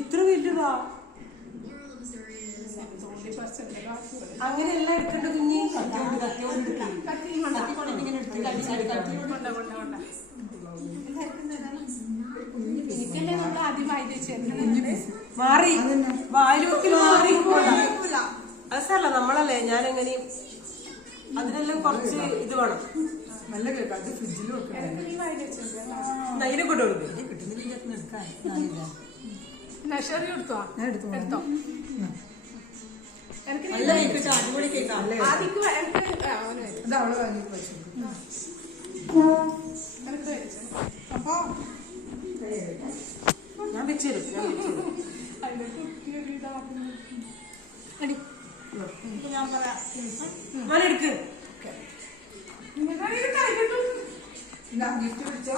ഇത്ര വലുതാ അങ്ങനെയല്ല എടുക്കേണ്ട കുഞ്ഞി എനിക്കല്ലേ നമ്മൾ ആദ്യം മാറി വായിൽ വെക്കൽ മാറി അത് സാറല്ല നമ്മളല്ലേ ഞാനെങ്ങനെയും അതിനെല്ലാം കുറച്ച് ഇത് വേണം നല്ല കേൾക്കാം അത് ഫ്രിഡ്ജിൽ വെക്കണം നൈരെ കൊണ്ട് കൊടുക്കും എടുത്തോ അടിപൊളി കേൾക്കാം അത് അവള് വാങ്ങി വെച്ചു അപ്പൊ ഞാൻ വെച്ചുതരും ഞാൻ പറയാം എടുക്ക് ഗിഫ്റ്റ് വിളിച്ചോ